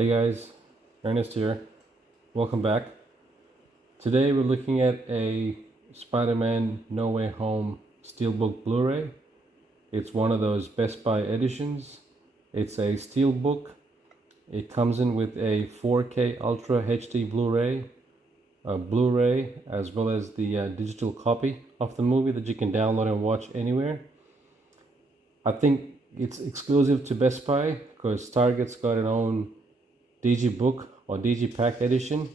Hey guys, Ernest here. Welcome back. Today we're looking at a Spider-Man No Way Home Steelbook Blu-ray. It's one of those Best Buy editions. It's a Steelbook. It comes in with a 4K Ultra HD Blu-ray, a Blu-ray, as well as the digital copy of the movie that you can download and watch anywhere. I think it's exclusive to Best Buy because Target's got an own Digibook or Digipack edition,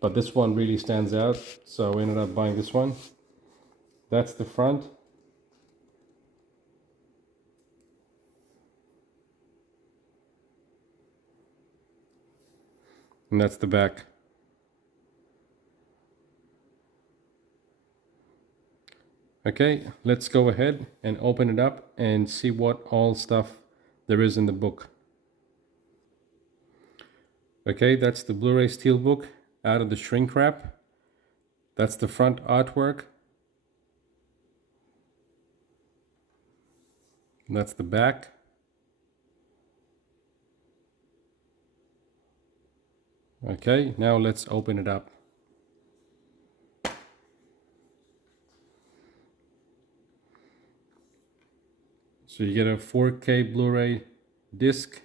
but this one really stands out, so we ended up buying this one. That's the front. And that's the back. Okay, let's go ahead and open it up and see what all stuff there is in the book. Okay, that's the Blu-ray Steelbook out of the shrink wrap. That's the front artwork. And that's the back. Okay, now let's open it up. So you get a 4K Blu-ray disc,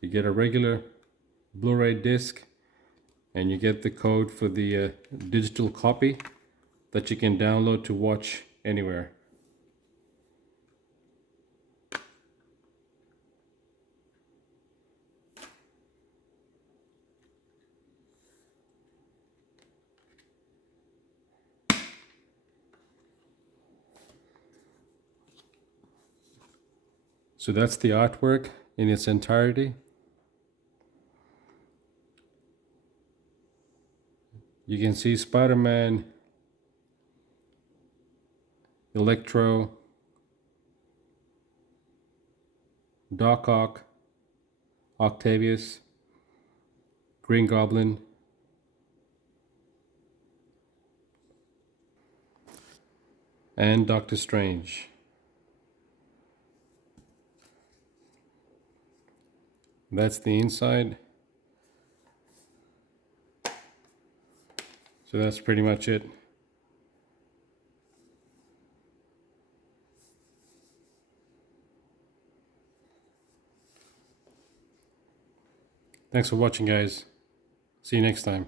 you get a regular Blu-ray disc, and you get the code for the digital copy that you can download to watch anywhere. So that's the artwork in its entirety. You can see Spider-Man, Electro, Doc Ock, Octavius, Green Goblin, and Doctor Strange. That's the inside. So that's pretty much it. Thanks for watching, guys. See you next time.